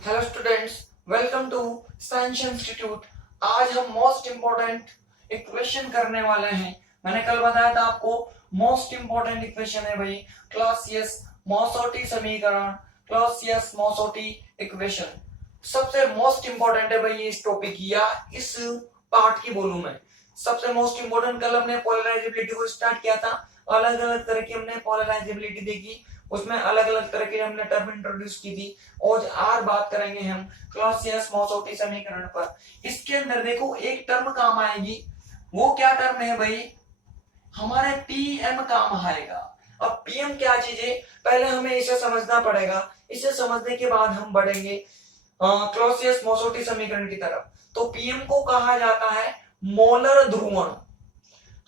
Hello students, welcome to science institute. आज हम most important equation करने वाले हैं। मैंने कल बताया था आपको मोस्ट इम्पोर्टेंट इक्वेशन है भाई क्लॉसियस मोसोटी समीकरण, क्लॉसियस मोसोटी इक्वेशन सबसे मोस्ट इम्पोर्टेंट है भाई इस टॉपिक या इस पार्ट की बोलूं मैं। सबसे मोस्ट इम्पोर्टेंट कल हमने पोलराइजेबिलिटी को स्टार्ट किया था। अलग अलग तरह की हमने पोलराइजेबिलिटी देखी, उसमें अलग अलग तरह के हमने टर्म इंट्रोड्यूस की थी। और आज बात करेंगे हम क्लॉसियस मोसोटी समीकरण पर। इसके अंदर देखो एक टर्म काम आएगी, वो क्या टर्म है भाई? हमारे पीएम काम आएगा। अब पीएम क्या चीज है, पहले हमें इसे समझना पड़ेगा। इसे समझने के बाद हम बढ़ेंगे क्लॉसियस मोसोटी समीकरण की तरफ। तो पीएम को कहा जाता है मोलर ध्रुवण।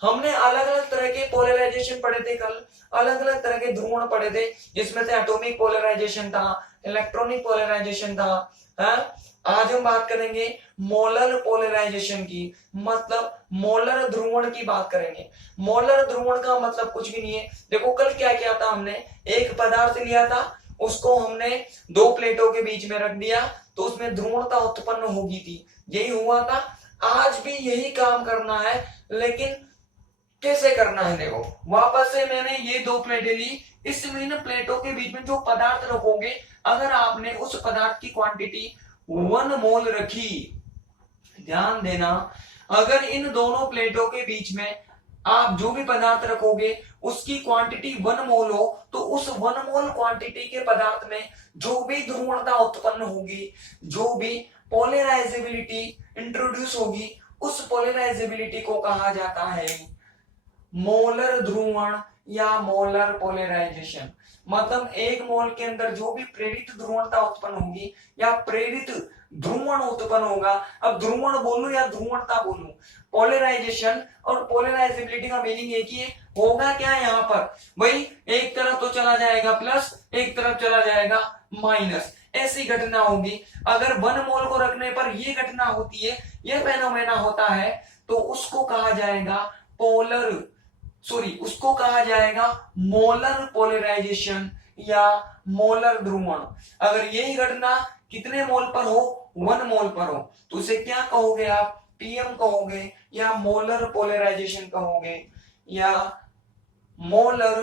हमने अलग अलग तरह के पोलराइजेशन पढ़े थे कल, अलग अलग तरह के ध्रुवण पढ़े थे, जिसमें से एटॉमिक पोलराइजेशन था, इलेक्ट्रॉनिक पोलराइजेशन था। है? आज हम बात करेंगे मोलर पोलराइजेशन की, मतलब मोलर ध्रुवण की बात करेंगे। मोलर ध्रुवण का मतलब कुछ भी नहीं है। देखो कल क्या किया था हमने, एक पदार्थ लिया था, उसको हमने दो प्लेटों के बीच में रख दिया तो उसमें ध्रुवणता उत्पन्न होगी थी, यही हुआ था। आज भी यही काम करना है, लेकिन कैसे करना है? देखो वापस से मैंने ये दो प्लेटें ली, इसमें इन प्लेटों के बीच में जो पदार्थ रखोगे, अगर आपने उस पदार्थ की क्वांटिटी 1 मोल रखी, ध्यान देना, अगर इन दोनों प्लेटों के बीच में आप जो भी पदार्थ रखोगे उसकी क्वांटिटी 1 मोल हो, तो उस 1 मोल क्वांटिटी के पदार्थ में जो भी ध्रुवणता उत्पन्न होगी, जो भी पोलराइजेबिलिटी इंट्रोड्यूस होगी, उस पोलराइजेबिलिटी को कहा जाता है मोलर ध्रुवण या मोलर पोलराइजेशन। मतलब एक मोल के अंदर जो भी प्रेरित ध्रुवणता उत्पन्न होगी या प्रेरित ध्रुवण उत्पन्न होगा, अब ध्रुवण बोलूं या ध्रुवणता बोलूं, पोलराइजेशन और पोलराइजेबिलिटी का मीनिंग एक ही है। होगा क्या यहाँ पर भाई, एक तरफ तो चला जाएगा प्लस, एक तरफ चला जाएगा माइनस, ऐसी घटना होगी। अगर 1 मोल को रखने पर ये घटना होती है, ये फेनोमेना होता है, तो उसको कहा जाएगा उसको कहा जाएगा मोलर पोलराइजेशन या मोलर ध्रुवण। अगर यही घटना कितने मोल पर हो, 1 मोल पर हो, तो उसे क्या कहोगे आप? पीएम कहोगे या मोलर पोलराइजेशन कहोगे या मोलर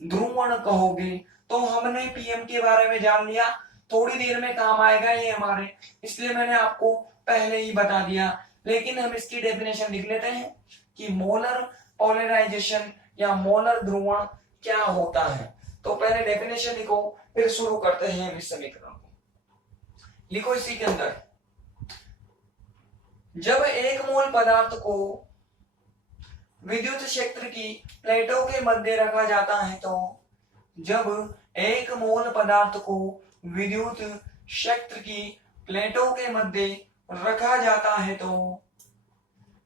ध्रुवण कहोगे। तो हमने पीएम के बारे में जान लिया, थोड़ी देर में काम आएगा ये हमारे, इसलिए मैंने आपको पहले ही बता दिया। लेकिन हम इसकी डेफिनेशन लिख लेते हैं कि मोलर पोलराइजेशन या मोलर ध्रुवण क्या होता है। तो पहले डेफिनेशन लिखो, फिर शुरू करते हैं इस समीकरण को। लिखो इसी के अंदर, जब 1 मोल पदार्थ को विद्युत क्षेत्र की प्लेटों के मध्य रखा जाता है, तो जब 1 मोल पदार्थ को विद्युत क्षेत्र की प्लेटों के मध्य रखा जाता है, तो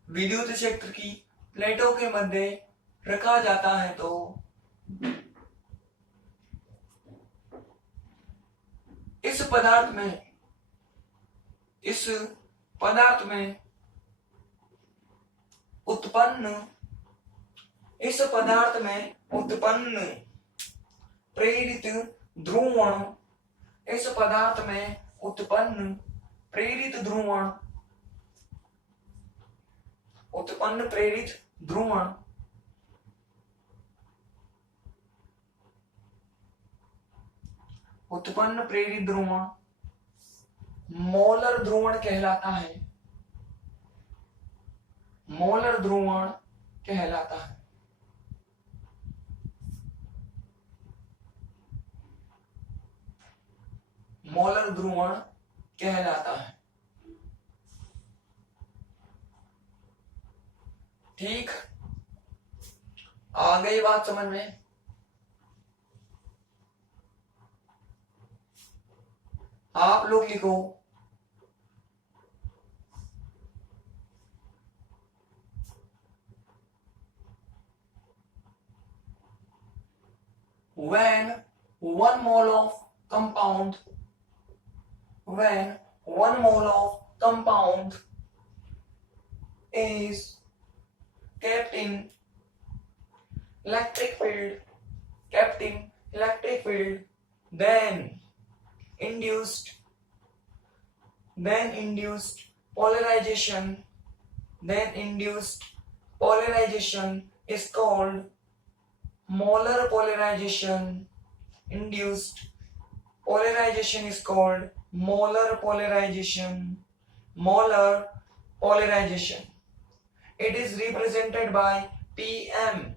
विद्युत क्षेत्र की प्लेटों के मध्य रखा जाता है, तो इस पदार्थ में उत्पन्न प्रेरित ध्रुवण, इस पदार्थ में उत्पन्न प्रेरित ध्रुवण, उत्पन्न प्रेरित ध्रुवण उत्पन्न प्रेरित ध्रुवण मोलर ध्रुवण कहलाता है। मोलर ध्रुवण कहलाता है। मोलर ध्रुवण कहलाता है। ठीक, आ गई बात समझ में? आप लोग लिखो, when 1 mole of compound is kept in electric field, then induced then induced polarization is called molar polarization. Induced polarization is called molar polarization. It is represented by PM.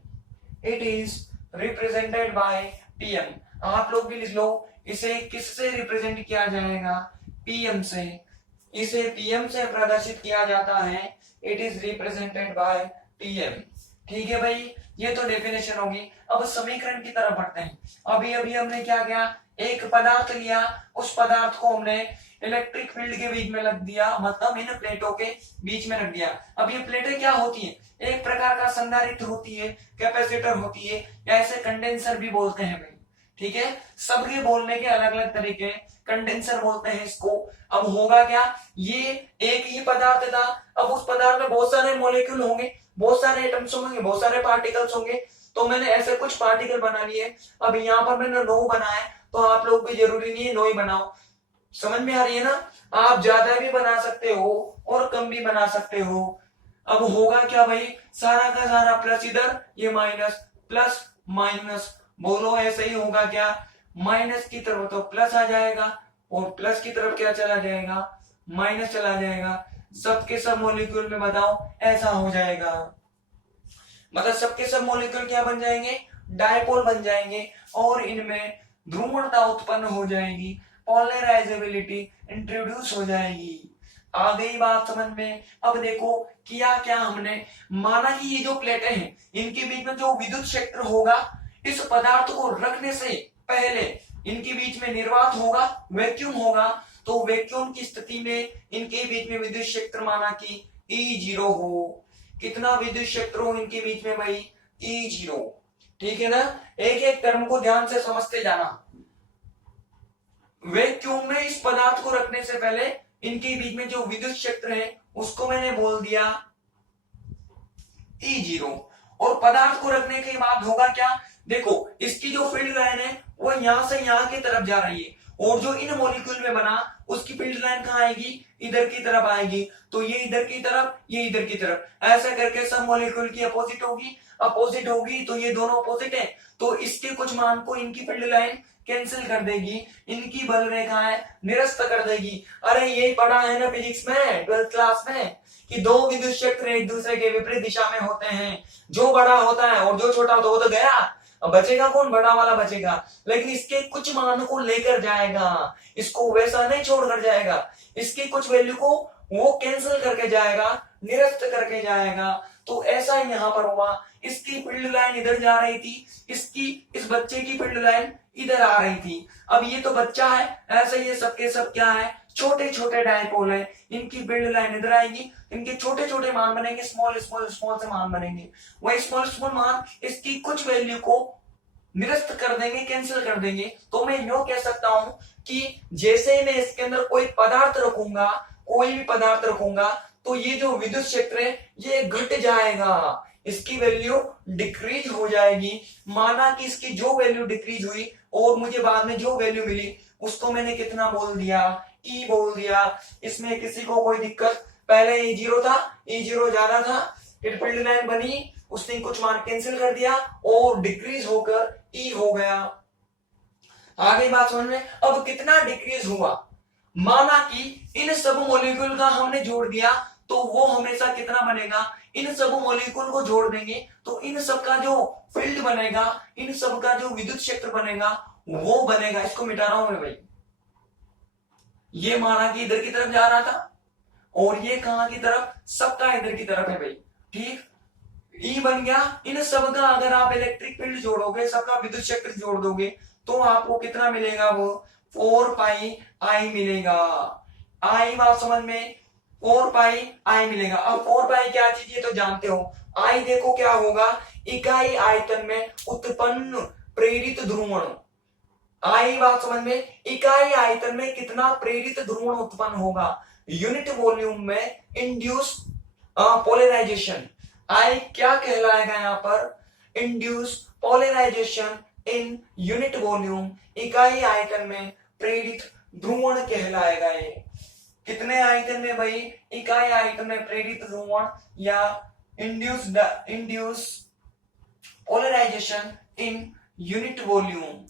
आप लोग भी लिख लो, इसे किससे रिप्रेजेंट किया जाएगा? PM से। इसे PM से प्रदर्शित किया जाता है। It is represented by PM। ठीक है भाई, ये तो डेफिनेशन होगी। अब समीकरण की तरफ बढ़ते हैं। अभी हमने क्या किया, एक पदार्थ लिया, उस पदार्थ को हमने इलेक्ट्रिक फील्ड के बीच में रख दिया, मतलब इन प्लेटों के बीच में रख दिया। अब ये प्लेटें क्या होती हैं? एक प्रकार का संधारित्र होती है, कैपेसिटर होती है, या ऐसे कंडेंसर भी बोलते हैं भाई। ठीक है, सबके बोलने के अलग अलग तरीके। कंडेंसर बोलते हैं इसको। अब होगा क्या, ये एक ही पदार्थ था, अब उस पदार्थ में बहुत सारे मॉलिक्यूल होंगे, बहुत सारे एटम्स होंगे, बहुत सारे पार्टिकल्स होंगे। तो मैंने ऐसे कुछ पार्टिकल बना लिए। अब यहाँ पर मैंने 9 बनाया, तो आप लोग भी जरूरी नहीं है 9 ही बनाओ। समझ में आ रही है ना? आप ज्यादा भी बना सकते हो और कम भी बना सकते हो। अब होगा क्या भाई, सारा का सारा प्लस इधर, ये माइनस, प्लस माइनस, बोलो ऐसे ही होगा क्या? माइनस की तरफ तो प्लस आ जाएगा और प्लस की तरफ क्या चला जाएगा? माइनस चला जाएगा। सबके सब मॉलिक्यूल में बताओ ऐसा हो जाएगा। मतलब सबके सब मॉलिक्यूल क्या बन जाएंगे? डायपोल बन जाएंगे और इनमें ध्रुवणता उत्पन्न हो जाएगी, पोलराइजेबिलिटी इंट्रोड्यूस हो जाएगी। आ गई बात समझ में? अब देखो किया क्या हमने, माना कि ये जो प्लेटें हैं इनके बीच में जो विद्युत क्षेत्र होगा, इस पदार्थ को रखने से पहले इनके बीच में निर्वात होगा, वैक्यूम होगा। तो वैक्यूम की स्थिति में इनके बीच में विद्युत क्षेत्र माना कि E0 हो। कितना विद्युत क्षेत्र हो इनके बीच में भाई? E0। ठीक है ना? एक एक टर्म को ध्यान से समझते जाना। वैक्यूम में इस पदार्थ को रखने से पहले इनके बीच में जो विद्युत क्षेत्र है उसको मैंने बोल दिया E0। और पदार्थ को रखने के बाद होगा क्या, देखो इसकी जो फील्ड लाइन है वो यहां से यहां की तरफ जा रही है, और जो इन मॉलिक्यूल में बना उसकी फील्ड लाइन कहां आएगी? इधर की तरफ आएगी। तो ये इधर की तरफ, ये इधर की तरफ, ऐसा करके सब मॉलिक्यूल की अपोजिट होगी। तो ये दोनों अपोजिट है, तो इसके कुछ मान को इनकी फील्ड लाइन कैंसिल कर देगी, इनकी बल रेखाएं निरस्त कर देगी। अरे ये पढ़ा है ना फिजिक्स में 12th क्लास में कि दो विद्युत क्षेत्र एक दूसरे के विपरीत दिशा में होते हैं, जो बड़ा होता है और जो छोटा होता है वो तो गया, अब बचेगा कौन? बड़ा वाला बचेगा। लेकिन इसके कुछ मान को लेकर जाएगा, इसको वैसा नहीं छोड़कर जाएगा, इसकी कुछ वैल्यू को वो कैंसिल करके जाएगा, निरस्त करके जाएगा। तो ऐसा ही यहां पर हुआ, इसकी फील्ड लाइन इधर जा रही थी, इस बच्चे की फील्ड लाइन इधर आ रही थी। अब ये तो बच्चा है, ऐसे ये सबके सब क्या है? छोटे छोटे डायपोल है। इनकी फील्ड लाइन इधर आएगी, इनके छोटे छोटे मान बनेंगे, स्मॉल से मान बनेंगे। वही स्मॉल मान इसकी कुछ वैल्यू को निरस्त कर देंगे, कैंसिल कर देंगे। तो मैं यूं कह सकता हूं कि जैसे मैं इसके अंदर कोई भी पदार्थ रखूंगा तो ये जो विद्युत क्षेत्र है ये घट जाएगा, इसकी वैल्यू डिक्रीज हो जाएगी। माना कि इसकी जो वैल्यू डिक्रीज हुई और मुझे बाद में जो वैल्यू मिली उसको मैंने कितना बोल दिया? E बोल दिया। इसमें किसी को कोई दिक्कत? पहले E0 था, E0 ज्यादा था, फिर फील्ड लाइन बनी, उसने कुछ मान कैंसिल कर दिया और डिक्रीज होकर E हो गया। आगे बात समझ में? अब कितना डिक्रीज हुआ? माना कि इन सब मॉलिक्यूल का हमने जोड़ दिया तो वो हमेशा कितना बनेगा? इन सब मॉलिक्यूल को जोड़ देंगे तो इन सब का जो फील्ड बनेगा, इन सब का जो विद्युत क्षेत्र बनेगा वो बनेगा। इसको मिटा रहा हूं मैं भाई। ये माना कि इधर की तरफ जा रहा था और ये कहां की तरफ? सबका इधर की तरफ है भाई। ठीक, E बन गया। इन सब का अगर आप इलेक्ट्रिक फील्ड जोड़ोगे, सबका विद्युत क्षेत्र जोड़ दोगे तो आपको कितना मिलेगा? वो 4 पाई I मिलेगा। I बात समझ में? 4 पाई I मिलेगा। अब 4 पाई क्या चीज है तो जानते हो। I देखो क्या होगा? इकाई आयतन में उत्पन्न प्रेरित ध्रुवण। I बात समझ में? इकाई आयतन में कितना प्रेरित ध्रुवण उत्पन्न होगा? यूनिट वॉल्यूम में इंड्यूस पोलराइजेशन। I क्या कहलाएगा यहाँ पर? Induce polarisation in unit volume, इकाई आयतन में प्रेरित ध्रुवण कहलाएगा ये। कितने आयतन में भाई, इकाई आयतन में प्रेरित ध्रुवण या induce polarisation in unit volume.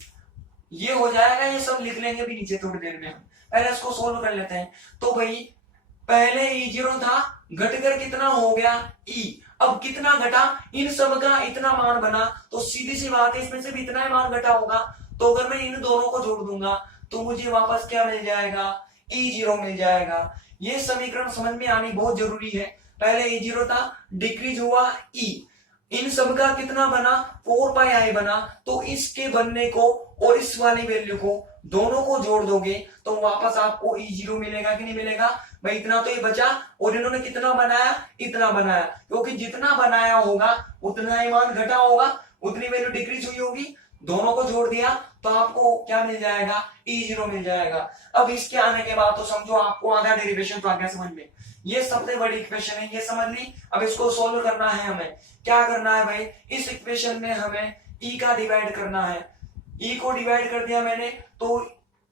ये हो जाएगा, ये सब लिख लेंगे भी नीचे थोड़ी देर में। हम पहले इसको सोल्व कर लेते हैं। तो भाई पहले E0 था, घटकर कितना हो गया E। अब कितना घटा, इन सब का इतना मान बना, तो सीधी सी बात है इसमें से भी इतना ही मान घटा होगा। तो अगर मैं इन दोनों को जोड़ दूंगा तो मुझे वापस क्या मिल जाएगा, E0 मिल जाएगा। ये समीकरण समझ में आनी बहुत जरूरी है। पहले E0 था, डिक्रीज हुआ E, इन सब का कितना बना, 4 पाई आई बना। तो इसके बनने को और इस वाली वैल्यू को दोनों को जोड़ दोगे तो वापस आपको E0 मिलेगा कि नहीं मिलेगा भाई। इतना तो ये बचा, और इन्होंने कितना बनाया, इतना बनाया, क्योंकि जितना बनाया होगा उतना ही मान घटा होगा, उतनी वैल्यू डिक्रीज हुई होगी। दोनों को जोड़ दिया तो आपको क्या मिल जाएगा, E0 मिल जाएगा। अब इसके आने के बाद तो समझो आपको आधा डेरिवेशन तो आ गया समझ में। ये सबसे बड़ी इक्वेशन है, ये समझ ली। अब इसको सोल्व करना है हमें। क्या करना है भाई, इस इक्वेशन में हमें E का डिवाइड करना है। E को डिवाइड कर दिया मैंने तो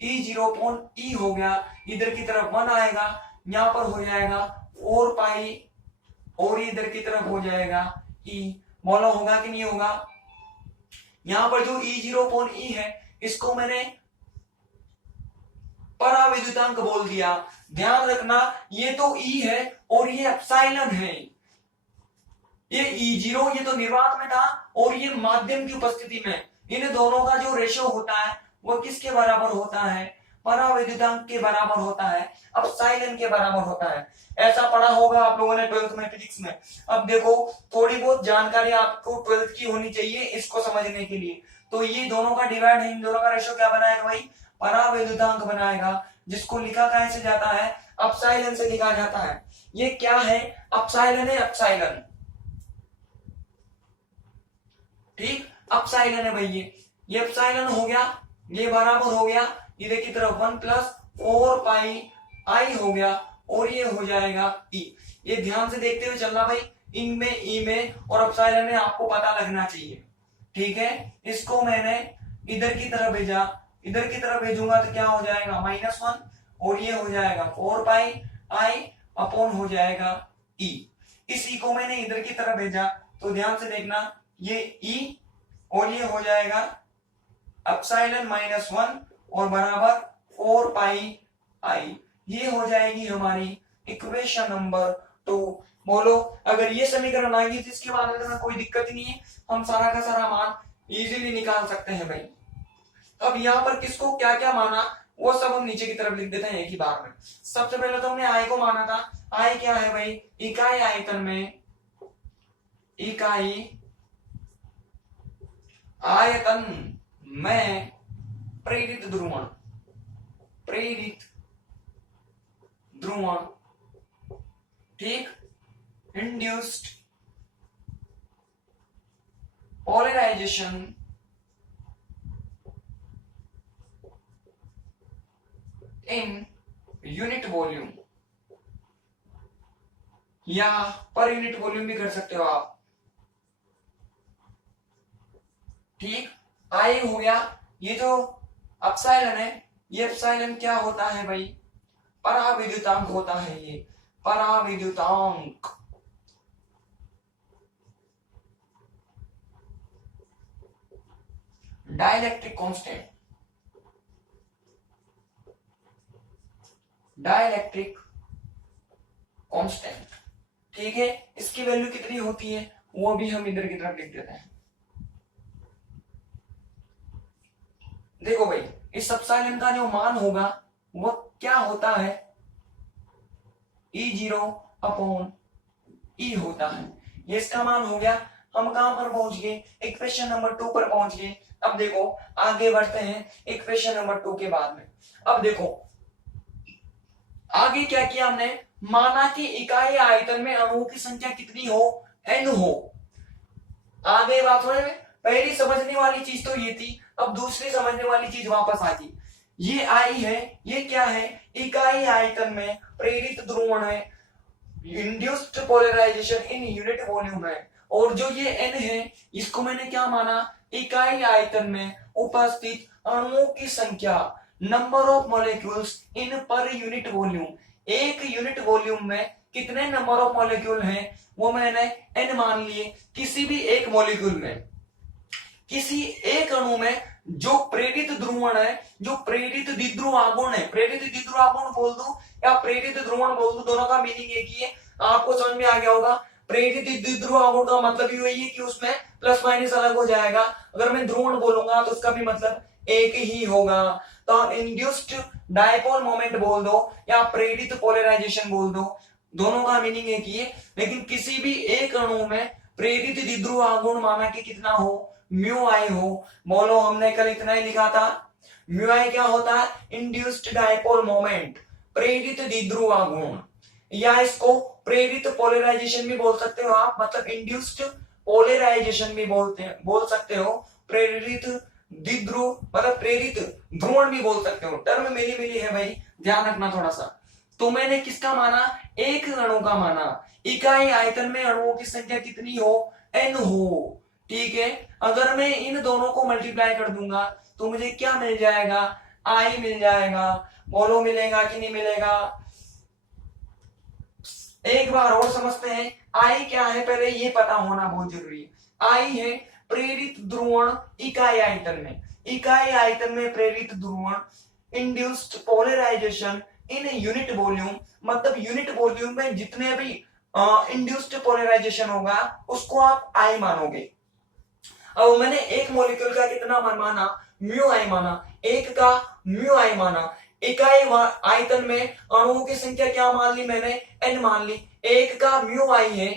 E0 अपॉन E हो गया, इधर की तरफ 1 आएगा, यहां पर हो जाएगा 4 पाई, और इधर की तरफ हो जाएगा E। बोलो होगा कि नहीं होगा। यहां पर जो E0 अपॉन E है इसको मैंने पराविद्युतांक बोल दिया। ध्यान रखना ये तो E है और ये एप्सिलॉन है। ये E0 ये तो निर्वात में था और ये माध्यम की उपस्थिति में, इन दोनों का जो रेशो होता है वो किसके बराबर होता है, पराविद्युतांक के बराबर होता है, एप्सिलॉन के बराबर होता है। ऐसा पढ़ा होगा आप लोगों ने 12th में फिजिक्स में। अब देखो थोड़ी बहुत जानकारी आपको 12th की होनी चाहिए इसको समझने के लिए। तो ये दोनों का डिवाइड है, इन दोनों का रेशो क्या बनाएगा भाई, पराविद्युतांक बनाएगा, जिसको लिखा कैसे जाता है, एप्सिलॉन से लिखा जाता है। ये क्या है, एप्सिलॉन है, एप्सिलॉन, ठीक, एप्सिलॉन है भाई। ये एप्सिलॉन हो गया, ये बराबर हो गया इधर की तरफ 1 प्लस 4 पाई आई हो गया, और ये हो जाएगा E। ये ध्यान से देखते हुए चलना भाई, इनमें E में और एप्सिलॉन में आपको पता लगना चाहिए, ठीक है। इसको मैंने इधर की तरफ भेजा, इधर की तरफ भेजूंगा तो क्या हो जाएगा -1, और ये हो जाएगा 4 पाई आई अपॉन हो जाएगा E। इस E को मैंने इधर की तरफ भेजा तो ध्यान से देखना, ये E और ये हो जाएगा एप्सिलॉन -1 और बराबर 4 पाई आई। ये हो जाएगी हमारी इक्वेशन नंबर 2। बोलो अगर ये समीकरण आएगी तो इसके बाद में कोई दिक्कत ही नहीं है, हम सारा का सारा मान इजीली निकाल सकते हैं भाई। अब यहाँ पर किसको क्या क्या माना वो सब हम नीचे की तरफ लिख देते हैं एक ही बार में। सबसे पहले तो हमने आई को माना था। आई क्या है भाई, इकाई आयतन में, इकाई आयतन में प्रेरित ध्रुवण, प्रेरित ध्रुवण, ठीक, induced polarisation in unit volume, या पर यूनिट वॉल्यूम भी कर सकते हो आप, ठीक। आई हो गया, ये जो एप्सिलॉन है, ये एप्सिलॉन क्या होता है भाई, पराविद्युतांक होता है, ये पराविद्युतांक, डाइलेक्ट्रिक कांस्टेंट, डाइलेक्ट्रिक कांस्टेंट, ठीक है। इसकी वैल्यू कितनी होती है वो भी हम इधर की तरफ लिख देते हैं। देखो भाई इस एप्सिलॉन का जो मान होगा वो क्या होता है, E0 अपॉन E होता है। ये इसका मान हो गया। हम कहां पर पहुंच गए, इक्वेशन नंबर 2 पर पहुंच गए। अब देखो आगे बढ़ते हैं इक्वेशन नंबर 2 के बाद में। अब देखो आगे क्या किया हमने, माना कि इकाई आयतन में अणुओं की संख्या कितनी हो, n हो। आगे बात हो, पहली समझने वाली चीज तो ये थी, अब दूसरी समझने वाली चीज वापस आ गई। ये आई है, ये क्या है, इकाई आयतन में प्रेरित ध्रुवण है, induced polarisation in unit volume है। और जो ये n है इसको मैंने क्या माना, इकाई आयतन में उपस्थित अणुओं की संख्या, number of molecules in per unit volume. एक यूनिट वॉल्यूम में कितने नंबर ऑफ मॉलिक्यूल हैं वो मैंने n मान लिए। किसी भी एक मॉलिक्यूल में, किसी एक अणु में जो प्रेरित ध्रुवण है, जो प्रेरित द्विध्रुव आघूर्ण है, प्रेरित द्विध्रुव आघूर्ण बोल दूं या प्रेरित ध्रुवण बोल दूं, दोनों का मीनिंग एक ही है। आपको समझ में आ गया होगा। प्रेरित द्विध्रुव आघूर्ण का मतलब ही वही है कि उसमें प्लस माइनस अलग हो जाएगा। अगर मैं ध्रुवण बोलूंगा तो उसका भी मतलब एक ही होगा। तो आप इंड्यूस्ड डायपोल मोमेंट बोल दो या प्रेरित पोलराइजेशन बोल दो, दोनों का मीनिंग एक ही है। लेकिन किसी भी एक अणु में प्रेरित द्विध्रुव आघूर्ण माना कि कितना हो, म्यू आई हो। बोलो, हमने कल इतना ही लिखा था। म्यू आई क्या होता है? इंड्यूस्ड डायपोल मोमेंट, प्रेरित द्विध्रुव आघूर्ण, या इसको प्रेरित पोलराइजेशन भी बोल सकते हो आप, मतलब इंड्यूस्ड पोलराइजेशन भी बोल सकते हो। प्रेरित द्विध्रुव मतलब प्रेरित ध्रुवण भी बोल सकते हो। टर्म मिली मिली है भाई, ध्यान रखना थोड़ा सा। तो मैंने किसका माना? एक अणु का माना। इकाई आयतन में अणुओं की संख्या कितनी हो? n हो। ठीक है, अगर मैं इन दोनों को मल्टीप्लाई कर दूंगा तो मुझे क्या मिल जाएगा? I मिल जाएगा। बोलो, मिलेगा कि नहीं मिलेगा? एक बार और समझते हैं I क्या है, पहले ये पता होना बहुत जरूरी है। I है प्रेरित ध्रुवण इकाई आयतन में, इकाई आयतन में प्रेरित ध्रुवण, induced polarisation in unit volume, मतलब यूनिट वॉल्यूम में जितने भी इंड्यूस्ड पोलराइजेशन होगा उसको आप I मानोगे। अब मैंने एक मॉलिक्यूल का कितना माना? म्यू आई माना। एक का म्यू आई माना। इकाई आयतन में अणुओं की संख्या क्या मान ली मैंने? n मान ली। एक का म्यू आई है,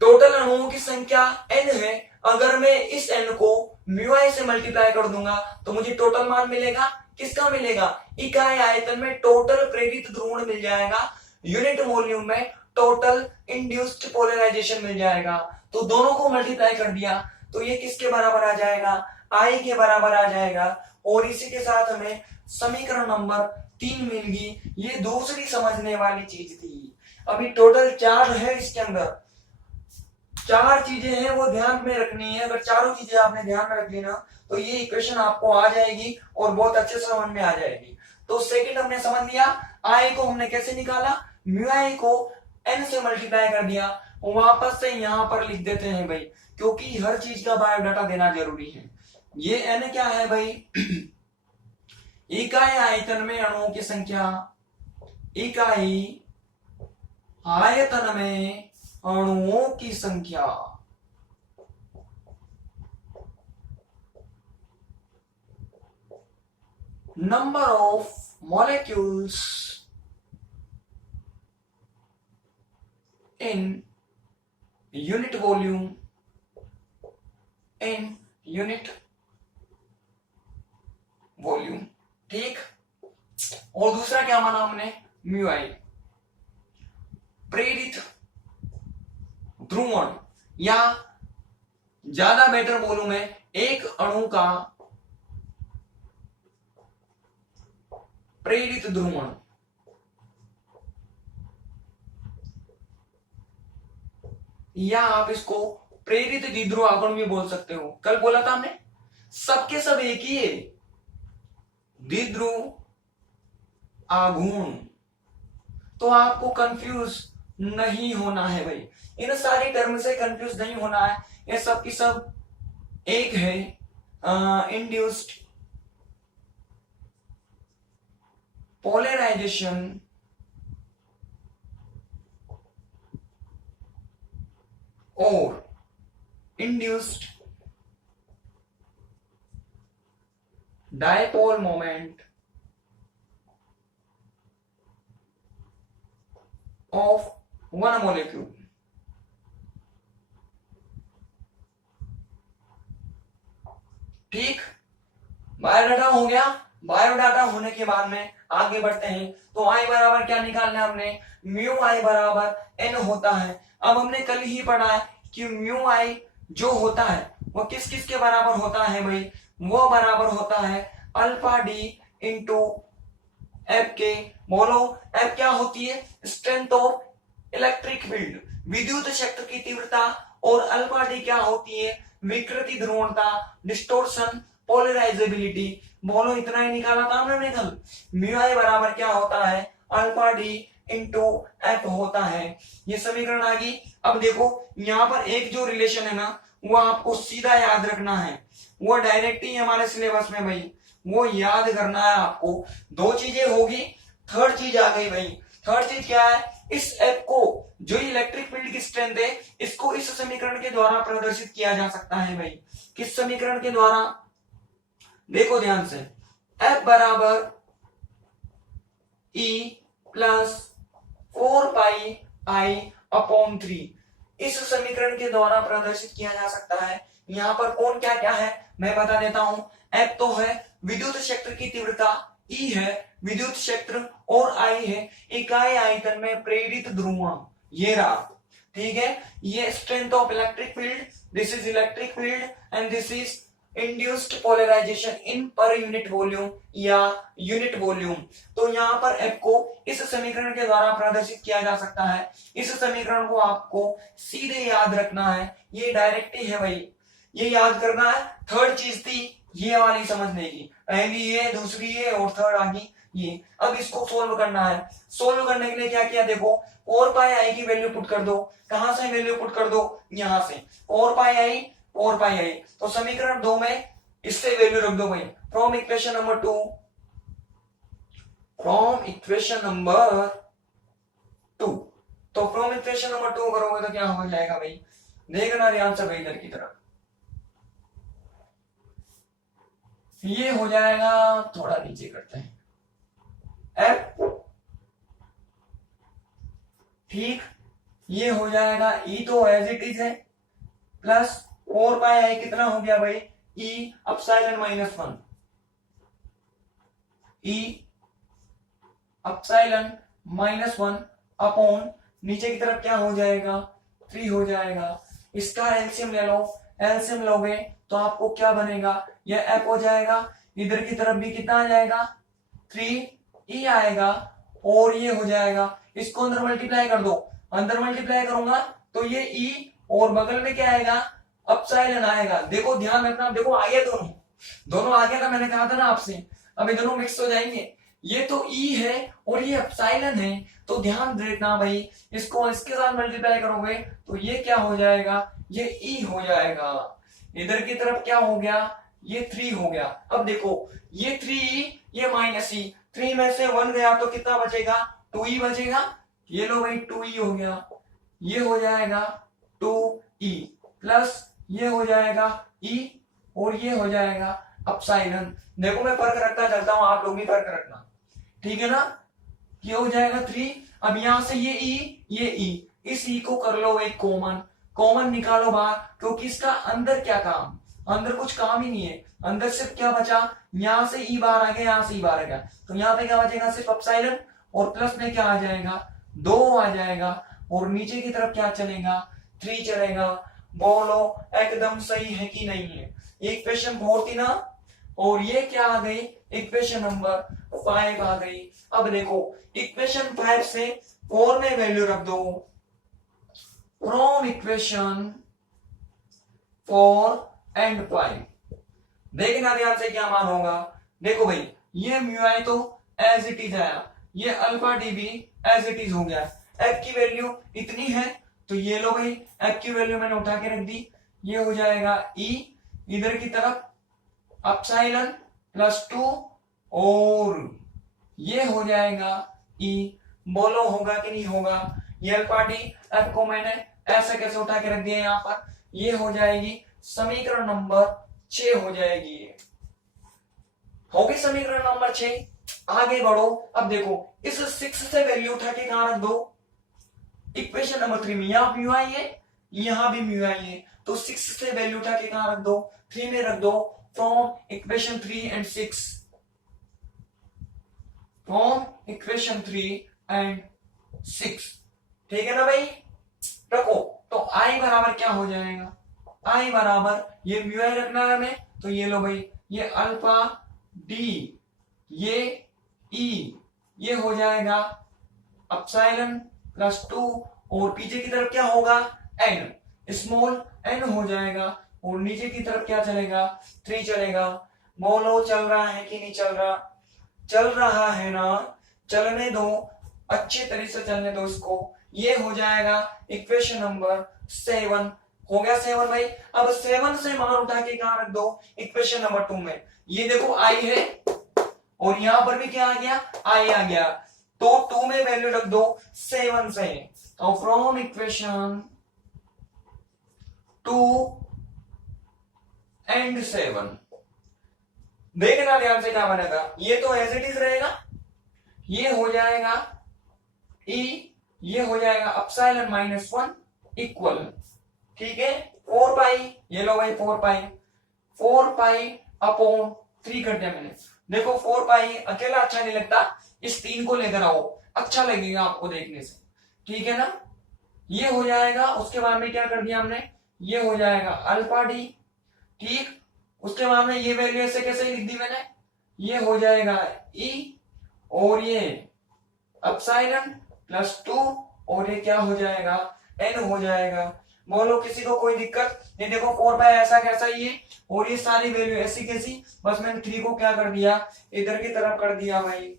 टोटल अणुओं की संख्या n है। अगर मैं इस n को म्यू आई से मल्टीप्लाई कर दूंगा तो मुझे टोटल मान मिलेगा। किसका मिलेगा? इकाई आयतन में टोटल प्रेरित ध्रुवण मिल जाएगा, यूनिट वॉल्यूम में टोटल इंड्यूस्ड पोलराइजेशन मिल जाएगा। तो दोनों को मल्टीप्लाई कर दिया तो ये किसके बराबर आ जाएगा? I के बराबर आ जाएगा। और इसी के साथ हमें समीकरण नंबर 3 मिल गई। ये दूसरी समझने वाली चीज थी। अभी टोटल 4 है, इसके अंदर 4 चीजें हैं वो ध्यान में रखनी है। अगर चारों चीजें आपने ध्यान में रख ली ना तो ये इक्वेशन आपको आ जाएगी और बहुत अच्छे से समझ में आ जाएगी। तो सेकंड हमने समझ लिया। I को हमने कैसे निकाला? म्यू आई को n से मल्टीप्लाई कर दिया। वापस से यहां पर लिख देते हैं भाई, क्योंकि हर चीज का बायोडाटा देना जरूरी है। ये n क्या है भाई? इकाई आयतन में अणुओं की संख्या, इकाई आयतन में अणुओं की संख्या। Number of molecules in unit volume, in unit volume. ठीक, और दूसरा क्या माना हमने? म्यू आई, प्रेरित ध्रुवण, या ज्यादा बेटर बोलूं मैं, एक अणु का प्रेरित ध्रुवण। या आप इसको प्रेरित द्विध्रुव आघूर्ण भी बोल सकते हो। कल बोला था हमने सबके सब एक ही है, द्विध्रुव आघूर्ण। तो आपको कंफ्यूज नहीं होना है भाई, इन सारी टर्म से कंफ्यूज नहीं होना है। ये सब की सब एक है, इंड्यूस्ड पोलराइजेशन और induced dipole moment of one molecule. ठीक, बायोडाटा हो गया। बायोडाटा होने के बाद में आगे बढ़ते हैं। तो आई बराबर क्या निकालना है हमने? म्यू आई बराबर n होता है। अब हमने कल ही पढ़ा है कि म्यू आई जो होता है वो किस किस के बराबर होता है भाई? वो बराबर होता है अल्फा डी इंटू एफ के। बोलो, एफ क्या होती है? स्ट्रेंथ ऑफ इलेक्ट्रिक फील्ड, विद्युत क्षेत्र की तीव्रता। और अल्फा डी क्या होती है? विकृति ध्रुवणता, डिस्टोर्शन, पोलराइजेबिलिटी। बोलो, इतना ही निकाला था हमने कल। म्यू आई बराबर क्या होता है? अल्फा डी इंटू एफ होता है। ये समीकरण आ गई। अब देखो यहाँ पर एक जो रिलेशन है ना वो आपको सीधा याद रखना है, वो डायरेक्ट ही हमारे सिलेबस में भाई, वो याद करना है आपको। दो चीजें होगी, थर्ड चीज आ गई भाई। थर्ड चीज क्या है, इस एफ को जो इलेक्ट्रिक फील्ड की स्ट्रेंथ है इसको इस समीकरण के द्वारा प्रदर्शित किया जा सकता है भाई। किस समीकरण के द्वारा, देखो ध्यान से, एफ बराबर ई प्लस 4πi/3 इस समीकरण के द्वारा प्रदर्शित किया जा सकता है। यहाँ पर कौन क्या क्या है मैं बता देता हूं। एफ तो है विद्युत क्षेत्र की तीव्रता, ई है विद्युत क्षेत्र और आई है इकाई आयतन में प्रेरित ध्रुवण, ये रहा। ठीक है, ये strength of electric field, this is electric field and this is induced polarisation in per unit volume या यूनिट वॉल्यूम। तो यहाँ पर एफ को इस समीकरण के द्वारा प्रदर्शित किया जा सकता है। इस समीकरण को आपको सीधे याद रखना है, ये डायरेक्ट ही है भाई, ये याद करना है। थर्ड चीज थी ये वाली समझने की, पहली ये, दूसरी ये और थर्ड आ गई ये। अब इसको सोल्व करना है। सोल्व करने के लिए क्या किया, देखो 4πi की वैल्यू पुट कर दो। कहां से वैल्यू पुट कर दो, यहां से 4πi। तो समीकरण 2 में इससे वैल्यू रख दो भाई, from equation number 2, from equation number 2। तो फ्रॉम इक्वेशन नंबर 2 करोगे तो क्या हो जाएगा भाई, देखना ध्यान से भाई इधर की तरफ, ये हो जाएगा, थोड़ा नीचे करते हैं, एफ, ठीक, ये हो जाएगा ई तो एज इट इज है, प्लस 4πi कितना हो गया भाई, ई एप्सिलॉन -1, ई एप्सिलॉन -1 अपॉन नीचे की तरफ क्या हो जाएगा, 3 हो जाएगा। इसका एलसीएम ले लो, एलसीएम लोगे तो आपको क्या बनेगा, ये एफ हो जाएगा, इधर की तरफ भी कितना आ जाएगा, 3e आएगा और ये हो जाएगा। इसको अंदर मल्टीप्लाई कर दो, अंदर मल्टीप्लाई करूंगा तो ये e और बगल में क्या आएगा, एप्सिलॉन आएगा। देखो ध्यान रखना, देखो आ गया, दोनों दोनों आ गया था, मैंने कहा था ना आपसे, अब ये दोनों मिक्स हो जाएंगे। ये तो e है और ये एप्सिलॉन है, तो ध्यान रखना भाई, इसको इसके साथ मल्टीप्लाई करोगे तो ये क्या हो जाएगा, ये e हो जाएगा। इधर की तरफ क्या हो गया, ये 3 हो गया। अब देखो ये 3e ये -e, 3 में से 1 गया तो कितना बचेगा, 2e बचेगा। ये लो भाई 2e हो गया, ये हो जाएगा 2e प्लस ये हो जाएगा e और ये हो जाएगा एप्सिलॉन। देखो मैं फर्क रखता चलता हूं, आप लोग भी फर्क रखना, ठीक है ना। ये हो जाएगा 3, अब यहां से ये e, ये e, इस e को कर लो एक कॉमन निकालो बाहर, क्योंकि इसका अंदर क्या काम, अंदर कुछ काम ही नहीं है। अंदर सिर्फ क्या बचा, यहां से ई बाहर आ गया, यहां से ई बाहर आ गया, तो यहाँ पे क्या बचेगा, सिर्फ एप्सिलॉन और प्लस में क्या आ जाएगा, 2 आ जाएगा और नीचे की तरफ क्या चलेगा, 3 चलेगा। बोलो एकदम सही है कि नहीं है। इक्वेशन 4 थी ना, और ये क्या आ गई, इक्वेशन नंबर 5 आ गई। अब देखो इक्वेशन 5 से 4 में वैल्यू रख दो, फ्रॉम इक्वेशन 4 एंड 5। देखना ध्यान से क्या मान होगा। देखो भाई ये म्यू आई तो एज इट इज आया, ये अल्फा डी भी एज इट इज हो गया। एफ की वैल्यू इतनी है तो ये लो भाई, एफ की वैल्यू मैंने उठा के रख दी, ये हो जाएगा ई, इधर की तरफ एप्सिलॉन +2 और ये हो जाएगा ई। बोलो होगा कि नहीं होगा, ये अल्फा डी एफ को मैंने ऐसे कैसे उठा के रख दिया यहाँ पर, ये हो जाएगी समीकरण नंबर 6 हो जाएगी। होगी समीकरण नंबर 6। आगे बढ़ो, अब देखो इस 6 से वैल्यू उठा के कहां रख दो, इक्वेशन नंबर 3 में, यहां म्यू आई है, यहां भी म्यू आई है, तो 6 से वैल्यू उठा के कहां रख दो, 3 में रख दो, from equation 3 and 6, from equation 3 and 6, ठीक है ना भाई। रखो तो आई बराबर क्या हो जाएगा, आई बराबर ये म्यू आई रखना है हमें, तो ये लो भाई, ये अल्फा डी, ये ई, ये हो जाएगा एप्सिलॉन +2 और पीछे की तरफ क्या होगा, एन, स्मॉल एन हो जाएगा और नीचे की तरफ क्या चलेगा, 3 चलेगा। बोलो चल रहा है कि नहीं चल रहा, चल रहा है ना, चलने दो। अच्छे तरीके से चलने दो इसको। ये हो जाएगा इक्वेशन नंबर 7। हो गया 7 भाई। अब 7 से मान उठा के कहां रख दो, इक्वेशन नंबर 2 में। ये देखो आई है और यहां पर भी क्या आ गया, आई आ गया, तो 2 में वैल्यू रख दो 7 से। तो फ्रॉम इक्वेशन 2 एंड 7 देखना ध्यान से क्या बनेगा। ये तो एज इट इज रहेगा, ये हो जाएगा ई, ये हो जाएगा अपसाइलन -1 इक्वल, ठीक है 4 पाई, ये लो भाई 4 पाई, 4 पाई अपॉन 3 कर दिया मैंने। देखो 4 पाई अकेला अच्छा नहीं लगता, इस 3 को लेकर आओ, अच्छा लगेगा आपको देखने से, ठीक है ना। ये हो जाएगा, उसके बाद में क्या कर दिया हमने, ये हो जाएगा अल्फा डी, ठीक। उसके बाद में ये वैल्यू ऐसे कैसे लिख दी मैंने, ये हो जाएगा ई और ये अपसाइलन +2 और ये क्या हो जाएगा एन हो जाएगा। बोलो किसी को कोई दिक्कत? ये देखो 4 पाई ऐसा कैसा ही है और ये सारी वैल्यू ऐसी कैसी, बस मैंने 3 को क्या कर दिया, इधर की तरफ कर दिया भाई,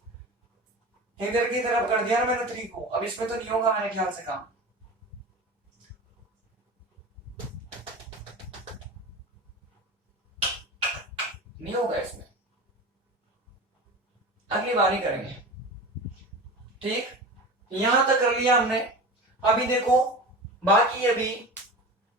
इधर की तरफ कर दिया मैंने 3 को। अब इसमें तो नहीं होगा मेरे ख्याल से काम, नहीं होगा इसमें, अगली बार ही करेंगे, ठीक। यहां तक कर लिया हमने। अभी देखो बाकी अभी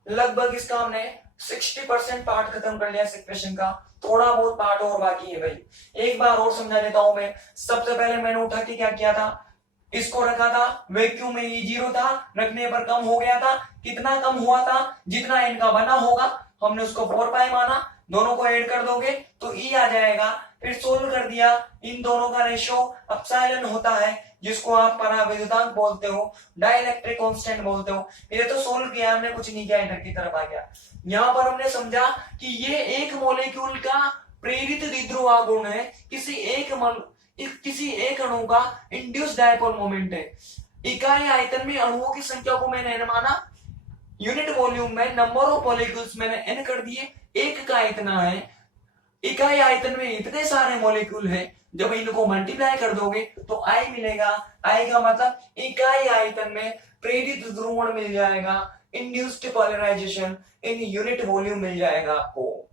लगभग इसका हमने 60% पार्ट खत्म कर लिया इस इक्वेशन का, थोड़ा बहुत पार्ट और बाकी है भाई। एक बार और समझा देता हूं मैं। सबसे पहले मैंने उठा के क्या किया था, इसको रखा था वैक्यूम में, ये 0 था, रखने पर कम हो गया था। कितना कम हुआ था, जितना इनका बना होगा हमने उसको 4 पाई माना, दोनों को ऐड कर दोगे तो ई आ जाएगा। फिर सोल्व कर दिया, इन दोनों का रेशो अपसाइलन होता है, जिसको आप परावैद्युतांक बोलते हो, डाइलेक्ट्रिक कांस्टेंट बोलते हो। ये तो सोल्व किया हमने, कुछ नहीं किया, इधर की तरफ आ गया। यहां पर हमने समझा कि ये एक मॉलिक्यूल का प्रेरित द्विध्रुव आघूर्ण है, किसी एक अणु का इंड्यूस डायपोल मोमेंट है। इकाई आयतन में अणुओं की संख्या को मैंने n माना, यूनिट वॉल्यूम में नंबर ऑफ मॉलिक्यूल्स मैंने n कर दिए, एक का इतना है। इकाई आयतन में इतने सारे मॉलिक्यूल हैं, जब इनको मल्टीप्लाई कर दोगे तो आई मिलेगा। आई का मतलब इकाई आयतन में प्रेरित ध्रुवण मिल जाएगा, induced polarisation in unit volume मिल जाएगा आपको।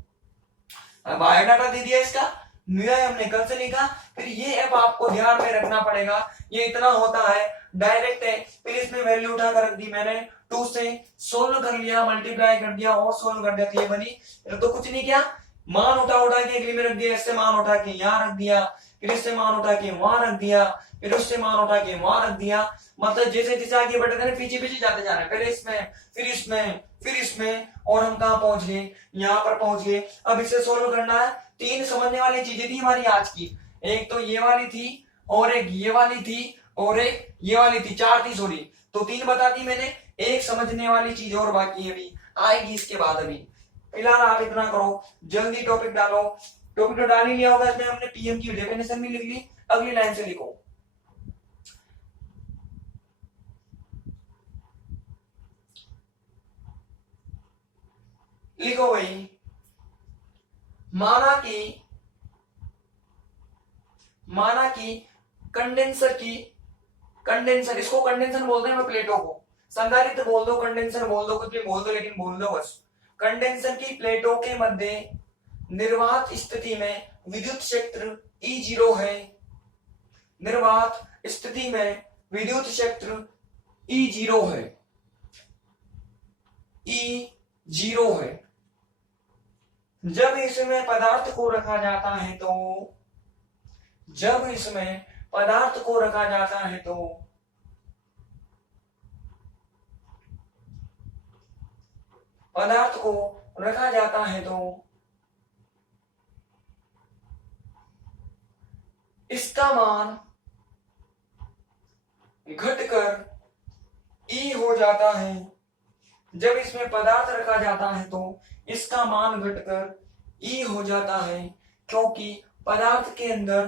अब बायोडाटा दे दिया इसका, हमने कल से लिखा। फिर ये अब आपको ध्यान में रखना पड़ेगा, ये इतना होता है, डायरेक्ट है। फिर इसमें वैल्यू उठा कर रख दी मैंने, 2 से सोल्व कर लिया, मल्टीप्लाई कर दिया और सोल्व कर दिया, तो ये बनी। तो कुछ नहीं किया, मान उठा के अगली में रख दिया, इससे मान उठा के यहाँ रख दिया, फिर इससे मान उठा के वहां रख दिया, फिर उससे मान उठा के वहां रख दिया। मतलब जैसे जैसे आगे बढ़ते थे पीछे पीछे जाते जा रहे, पहले इसमें, फिर इसमें, फिर इसमें, और हम कहां पहुंच गए, यहाँ पर पहुंच गए। अब इसे सोल्व करना है। 3 समझने वाली चीजें थी हमारी आज की, एक तो ये वाली थी, और एक ये वाली थी, और एक ये वाली थी, 4 थी सॉरी। तो 3 बता दी मैंने, एक समझने वाली चीज और बाकी है, अभी आएगी इसके बाद। अभी फिलहाल आप इतना करो, जल्दी टॉपिक डालो। टॉपिक तो डाल ही लिया होगा, इसमें हमने पीएम की डेफिनेशन भी लिख ली। अगली लाइन से लिखो, लिखो भाई, माना कि कंडेंसर, इसको कंडेंसर बोलते हैं, मैं प्लेटों को संधारित्र बोल दो, कंडेंसर बोल दो, कुछ भी बोल दो, लेकिन बोल दो बस। कंडेंसर की प्लेटों के मध्य निर्वात स्थिति में विद्युत क्षेत्र E0 है। निर्वात स्थिति में विद्युत क्षेत्र E0 है, E0 है। जब इसमें पदार्थ को रखा जाता है तो, जब इसमें पदार्थ को रखा जाता है तो पदार्थ को रखा जाता है तो इसका मान घटकर E हो जाता है। जब इसमें पदार्थ रखा जाता है तो इसका मान घटकर E हो जाता है, क्योंकि पदार्थ के अंदर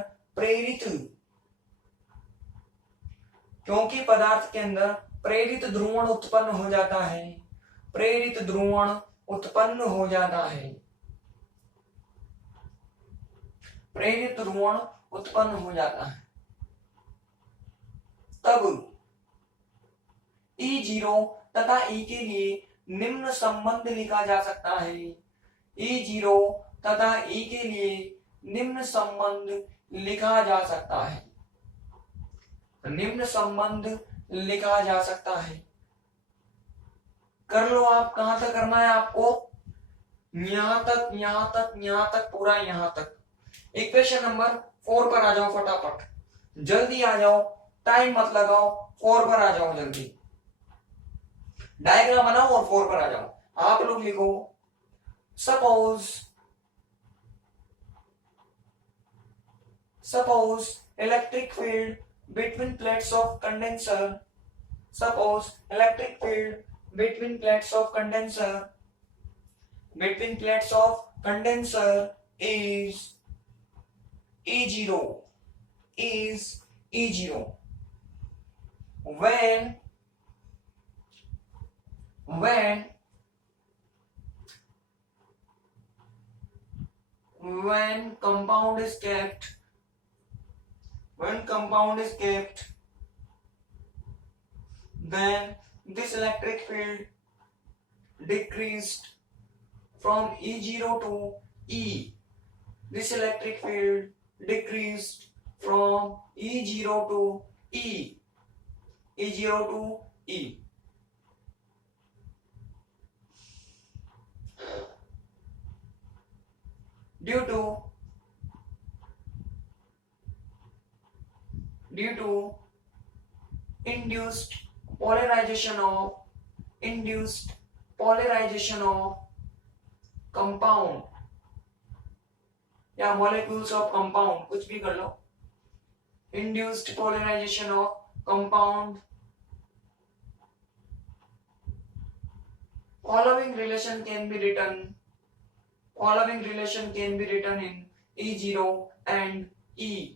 प्रेरित ध्रुवण उत्पन्न हो जाता है, प्रेरित ध्रुवण उत्पन्न हो जाता है, प्रेरित ध्रुवण उत्पन्न हो जाता है। तब E0 तथा E के लिए निम्न संबंध लिखा जा सकता है। E0 तथा E के लिए निम्न संबंध लिखा जा सकता है। निम्न संबंध लिखा जा सकता है। कर लो आप, कहां तक करना है आपको? यहां तक, यहां तक, यहां तक, पूरा यहां तक। इक्वेशन नंबर 4 पर आ जाओ फटाफट, जल्दी आ जाओ, टाइम मत लगाओ, 4 पर आ जाओ जल्दी। डायग्राम बनाओ और 4 पर आ जाओ। आप लोग लिखो suppose electric field between plates of condenser, suppose electric field between plates of condenser is E0 when compound is kept then this electric field decreased from E0 to E. This electric field decreased from E0 to E. Due to induced polarization of compound या molecules of compound, कुछ भी कर लो। Induced polarization of compound, following relation can be written in E0 and E.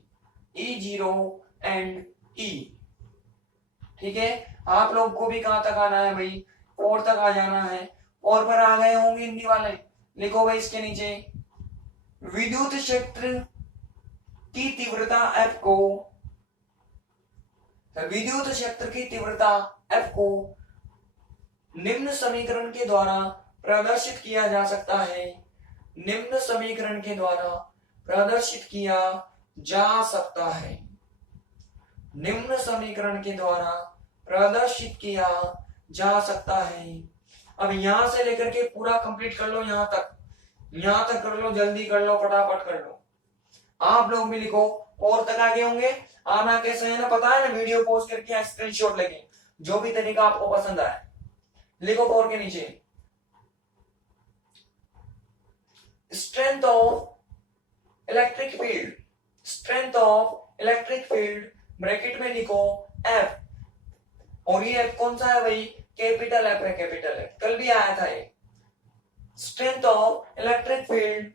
ठीक है, आप लोग को भी कहां तक आना है भाई? 4 तक आ जाना है। 4 पर आ गए होंगे हिंदी वाले, लिखो भाई इसके नीचे विद्युत क्षेत्र की तीव्रता F को निम्न समीकरण के द्वारा प्रदर्शित किया जा सकता है। निम्न समीकरण के द्वारा प्रदर्शित किया जा सकता है। अब यहां से लेकर के पूरा कंप्लीट कर लो, यहां तक कर लो, जल्दी कर लो, फटाफट कर लो। आप लोग भी लिखो, और तक आगे होंगे। आना कैसे है ना पता है ना, वीडियो पॉज करके स्क्रीनशॉट लेके, जो भी तरीका आपको पसंद आए लिखो 4 के नीचे। Strength of electric field bracket में लिखो F, और ये F कौन सा है भाई? कैपिटल F है, कैपिटल F, कल भी आया था ये। Strength of electric field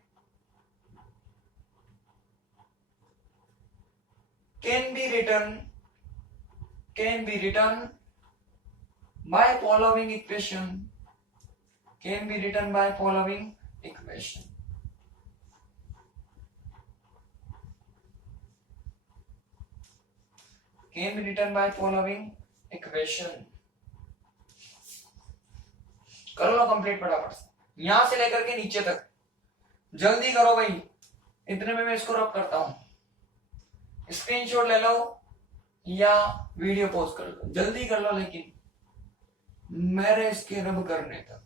can be written by following equation. कर लो कंप्लीट फटाफट, यहां से लेकर के नीचे तक, जल्दी करो भाई। इतने में मैं इसको रब करता हूं, स्क्रीनशॉट ले लो या वीडियो पॉज कर लो, जल्दी कर लो, लेकिन मेरे इसके रब करने तक।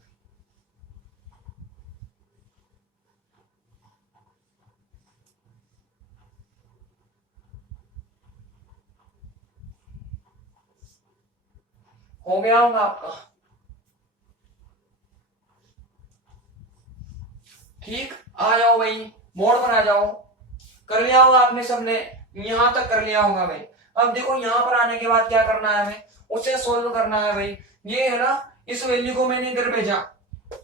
हो गया होगा आपका? ठीक, आ जाओ भाई, मोड पर आ जाओ। कर लिया होगा आपने सबने, यहां तक कर लिया होगा भाई। अब देखो यहां पर आने के बाद क्या करना है हमें, उसे सोल्व करना है भाई। ये है ना, इस वैल्यू को मैंने इधर भेजा,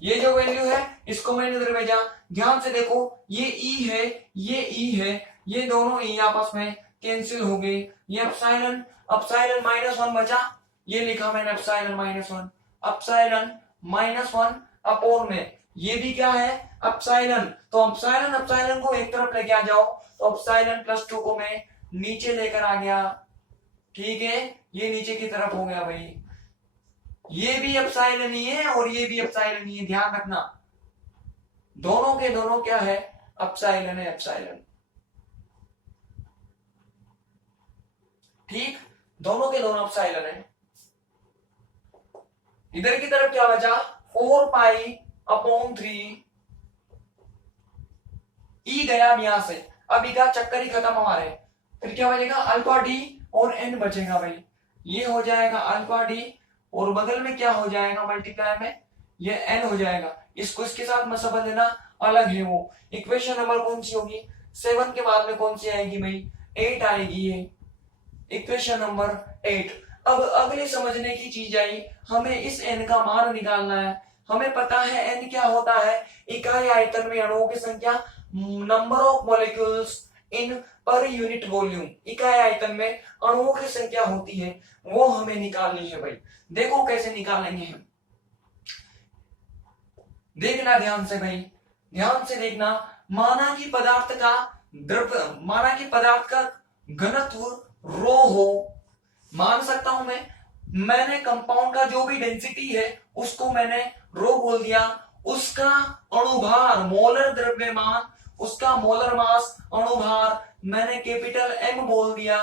ये जो वैल्यू है इसको मैंने इधर भेजा। ध्यान से देखो, ये ई है, ये ई है, ये दोनों ई आपस में कैंसिल हो गए। ये एप्सिलॉन -1 बचा, ये लिखा मैंने एप्सिलॉन -1 अपोर में, ये भी क्या है एप्सिलॉन। तो एप्सिलॉन को एक तरफ लेके आ जाओ, तो एप्सिलॉन +2 को मैं नीचे लेकर आ गया। ठीक है, ये नीचे की तरफ हो गया भाई, ये भी एप्सिलॉन ही है और ये भी एप्सिलॉन ही है, ध्यान रखना दोनों के दोनों क्या है, एप्सिलॉन है, एप्सिलॉन। ठीक, दोनों के दोनों एप्सिलॉन है। इधर की तरफ क्या बचा, 4 पाई/3 ई गया अब यहां से, अब ई का चक्कर ही खत्म हमारे, फिर क्या बचेगा अल्फा डी और एन बचेगा भाई, ये हो जाएगा अल्फा डी और बगल में क्या हो जाएगा मल्टीप्लाई में ये एन हो जाएगा, इसको इसके साथ में संबंध देना अलग है। वो इक्वेशन नंबर कौन सी होगी, 7 के बाद में कौन सी आएगी भाई, 8 आएगी, ये इक्वेशन नंबर 8। अब अगली समझने की चीज आई, हमें इस एन का मान निकालना है। हमें पता है एन क्या होता है, इकाई आयतन में अणुओं की संख्या, number of molecules in per unit volume, इकाई आयतन में अणुओं की संख्या होती है, वो हमें निकालनी है भाई। देखो कैसे निकालेंगे हम, देखना ध्यान से भाई, ध्यान से देखना। माना कि पदार्थ का घनत्व रो हो, मान सकता हूं मैंने कंपाउंड का जो भी डेंसिटी है उसको मैंने रो बोल दिया, उसका अणुभार मोलर द्रव्यमान, उसका मोलर मास अणुभार मैंने कैपिटल एम बोल दिया।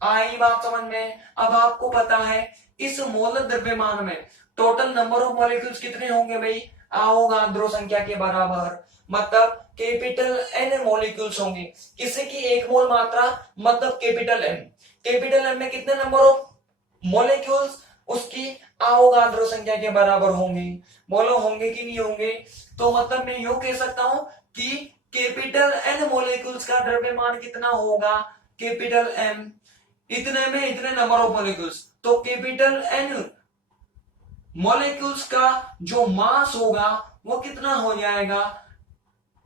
आई बात समझ में। अब आपको पता है इस मोलर द्रव्यमान में टोटल नंबर ऑफ मॉलिक्यूल्स कितने होंगे भाई, आओगा ध्रुव संख्या के बराबर, मतलब कैपिटल एन मॉलिक्यूल्स होंगे, किसी की 1 मोल मात्रा मतलब कैपिटल एम, कैपिटल एम में कितने नंबर ऑफ मॉलिक्यूल्स उसकी अवोगाद्रो संख्या के बराबर होंगे। बोलो होंगे कि नहीं होंगे, तो मतलब मैं यूं कह सकता हूं कि कैपिटल एन मॉलिक्यूल्स का द्रव्यमान कितना होगा, कैपिटल एम, इतने में इतने नंबर ऑफ मॉलिक्यूल्स, तो कैपिटल एन मॉलिक्यूल्स का जो मास होगा वो कितना हो जाएगा,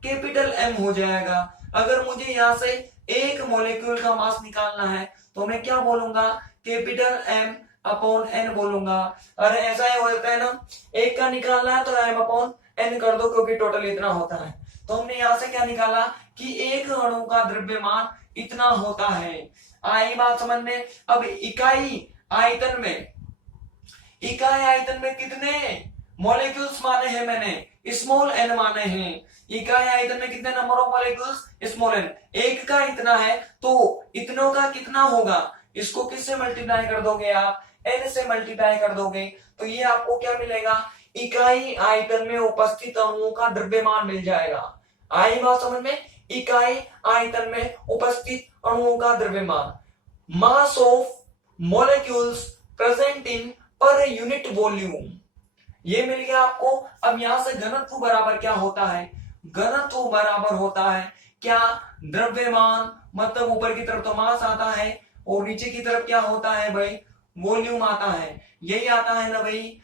कैपिटल एम हो जाएगा। अगर मुझे यहां से एक मॉलिक्यूल का मास निकालना है तो मैं क्या बोलूंगा, कैपिटल एम अपॉन एन बोलूंगा। अरे ऐसा ही होता है ना, एक का निकालना है तो एम अपॉन एन कर दो क्योंकि टोटल इतना होता है। तो हमने यहां से क्या निकाला कि एक अणु का द्रव्यमान इतना होता है। आई बात समझ में। अब इकाई आयतन में कितने मॉलिक्यूल्स माने हैं मैंने, स्मॉल एन माने हैं। इकाई आयतन में कितने number of molecules, small n, एक का इतना है तो इतनों का कितना होगा, इसको किससे मल्टीप्लाई कर दोगे आप, एन से मल्टीप्लाई कर दोगे, तो ये आपको क्या मिलेगा, इकाई आयतन में उपस्थित अणुओं का द्रव्यमान मिल जाएगा। आई बात समझ में। इकाई आयतन में उपस्थित अणुओं का द्रव्यमान, mass of molecules present in per unit volume, ये मिल गया आपको। अब यहां से घनत्व बराबर क्या होता है, घनत्व बराबर होता है क्या, द्रव्यमान, मतलब ऊपर की तरफ तो मास आता है और नीचे की तरफ क्या होता है भाई, वॉल्यूम आता है। यही आता है ना भाई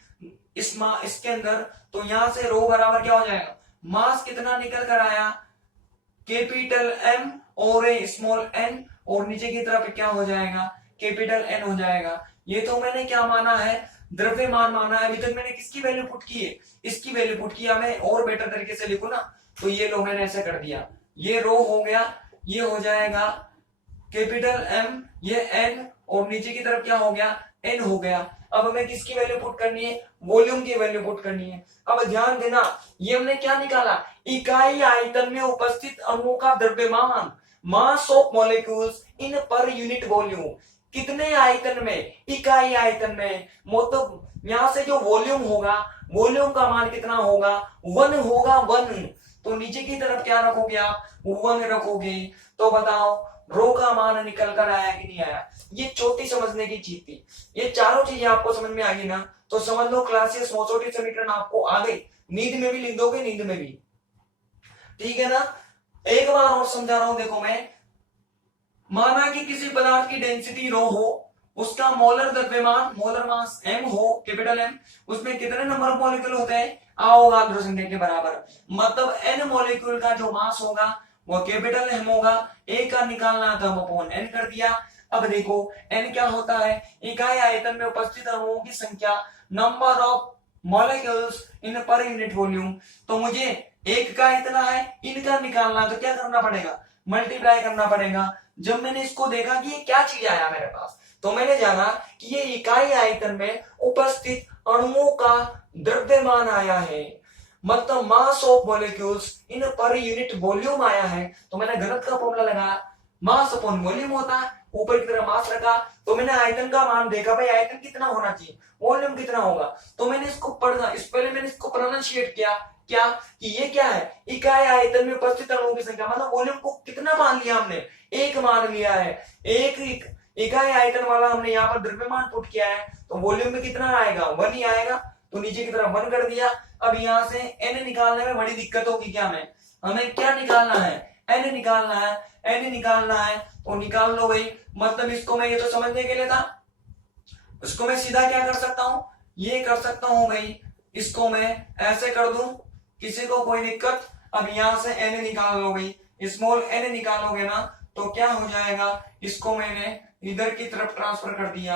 इसके अंदर। तो यहां से रो बराबर क्या हो जाएगा, मास कितना निकल कर आया, कैपिटल एम और स्मॉल एन, और नीचे की तरफ क्या हो जाएगा, कैपिटल एन हो जाएगा। ये तो मैंने क्या माना है, द्रव्यमान माना है। अभी तक मैंने किसकी वैल्यू पुट की है, इसकी वैल्यू पुट किया। मैं और बेटर तरीके से लिखूं ना, तो ये लो मैंने ऐसे कर दिया, ये रो हो गया, ये हो जाएगा कैपिटल एम, ये एन, और नीचे की तरफ क्या हो गया, एन हो गया। अब हमें किसकी वैल्यू पुट करनी है, वॉल्यूम की वैल्यू पुट करनी है। अब ध्यान देना, ये हमने क्या निकाला, इकाई आयतन में उपस्थित अणुओं का द्रव्यमान, mass of molecules in per unit volume, कितने आयतन में, इकाई आयतन में, मतलब यहां से जो वॉल्यूम होगा, वॉल्यूम का मान कितना होगा, 1 होगा, 1। तो नीचे की तरफ क्या रखोगे आप, 1 रखोगे। तो बताओ रो का मान निकल कर आया कि नहीं आया। ये चौथी समझने की चीज थी। ये चारों चीजें आपको समझ में आ गई ना, तो समझ लो क्लासेस मोचोटी समीकरण आपको आ गई। नींद में भी लिख दोगे, नींद में भी, ठीक है ना। एक बार और समझा रहा हूं, देखो मैं, माना कि किसी पदार्थ की डेंसिटी रो हो, उसका मोलर द्रव्यमान, मोलर मास m हो, कैपिटल M, उसमें कितने नंबर ऑफ मॉलिक्यूल होते हैं, अवोगाद्रो संख्या के बराबर। मतलब n मॉलिक्यूल का जो मास होगा वो कैपिटल M होगा। एक का निकालना था, हम अपॉन n कर दिया। अब देखो n क्या होता है, इकाई आयतन में उपस्थित अणुओं की संख्या, number of molecules in per unit volume. तो मुझे एक का इतना है, इनका निकालना, तो क्या करना पड़ेगा, मल्टीप्लाई करना पड़ेगा। जब मैंने इसको देखा कि ये क्या चीज आया मेरे पास, तो मैंने जाना कि ये इकाई आयतन में उपस्थित अणुओं का द्रव्यमान आया है, मतलब mass of molecules in per unit volume आया है। तो मैंने घनत्व का फॉर्मूला लगाया, मास अपॉन वॉल्यूम होता है, ऊपर की तरफ मास रखा, तो मैंने आयतन का मान देखा, भाई आयतन कितना होना चाहिए, वॉल्यूम कितना होगा। तो मैंने इसको पढ़ना, इस पहले मैंने इसको प्रोनाउंशिएट किया, क्या कि ये क्या है, इकाई आयतन में उपस्थित अणुओं की संख्या, मतलब वॉल्यूम को कितना मान लिया हमने, एक मान लिया है। एक इकाई आयतन वाला हमने यहाँ पर द्रव्यमान पुट किया है, तो वॉल्यूम में कितना आएगा, 1 ही आएगा, तो नीचे की तरफ 1 कर दिया। अब यहाँ से n निकालने में बड़ी दिक्कत होगी, क्या हमें क्या निकालना है, n निकालना है, n निकालना है, तो निकाल लो भाई। मतलब इसको मैं, ये तो समझने के लिए था, इसको मैं सीधा क्या कर सकता हूं, ये कर सकता हूं भाई, इसको मैं ऐसे कर दूं, किसी को कोई दिक्कत। अब यहां से n निकाल लो भाई, स्मॉल n निकालोगे ना तो क्या हो जाएगा, इसको मैंने इधर की तरफ ट्रांसफर कर दिया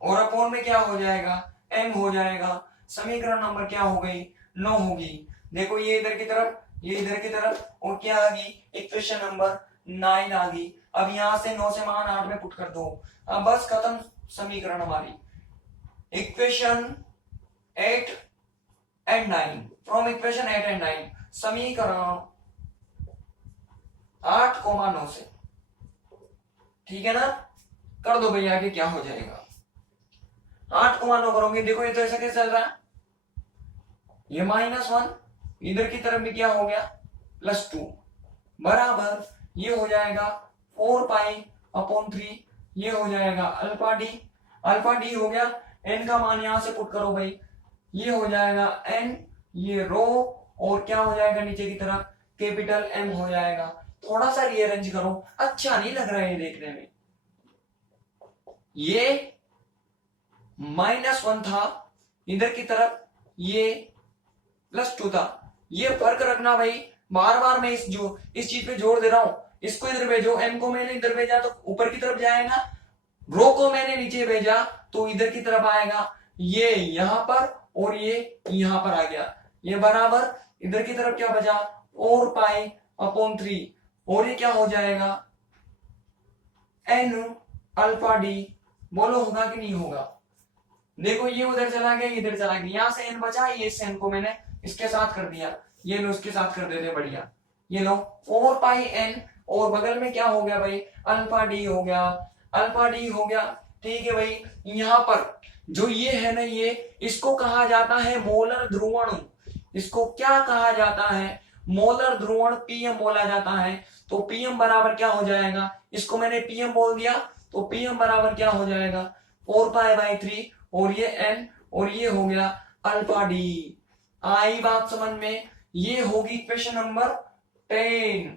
और अपॉन में क्या हो जाएगा, m हो जाएगा। समीकरण नंबर क्या हो गई, 9 होगी। देखो ये इधर की तरफ, ये इधर की तरफ, और क्या आ गई, इक्वेशन नंबर 9 आ गई। अब यहां से 9 से मान 8 में पुट कर दो, अब बस खत्म समीकरण हमारी। Equation 8 and 9, from equation 8 and 9 समीकरण 8,9 से, ठीक है ना। कर दो भैया, आगे क्या हो जाएगा, 8,9 करोगे, देखो ये तो ऐसा कैसे चल रहा है, ये -1 इधर की तरफ भी क्या हो गया, +2 बराबर ये हो जाएगा 4π/3, ये हो जाएगा अल्फा डी हो गया। n का मान यहां से पुट करो भाई, ये हो जाएगा n, ये रो, और क्या हो जाएगा नीचे की तरफ कैपिटल M हो जाएगा। थोड़ा सा रीअरेंज करो, अच्छा नहीं लग रहा है देखने में। ये -1 था इधर की तरफ, ये +2 था, ये फर्क रखना भाई, बार बार मैं इस चीज पे जोर दे रहा हूं। इसको इधर भेजो, m को मैंने इधर भेजा तो ऊपर की तरफ जाएगा, रो को मैंने नीचे भेजा तो इधर की तरफ आएगा, ये यहां पर और ये यहां पर आ गया, ये बराबर इधर की तरफ क्या बचा 4π/3, और ये क्या हो जाएगा n अल्फा डी। बोलो होगा कि नहीं होगा, देखो ये उधर चला गया, इधर चला गया, यहां से n बचा, ये इस n को मैंने इसके साथ कर दिया, ये लो इसके साथ कर देते, बढ़िया, ये लो 4πn, और बगल में क्या हो गया भाई, अल्फा डी हो गया, अल्फा डी हो गया, ठीक है भाई। यहाँ पर जो ये है ना, ये इसको कहा जाता है मोलर ध्रुवण, इसको क्या कहा जाता है, मोलर ध्रुवण, पीएम बोला जाता है। तो पीएम बराबर क्या हो जाएगा, इसको मैंने पीएम बोल दिया, तो पीएम बराबर क्या हो जाएगा 4π/3, और ये n, और ये हो गया अल्फा डी। आई बात समझ में, ये होगी क्वेश्चन नंबर 10,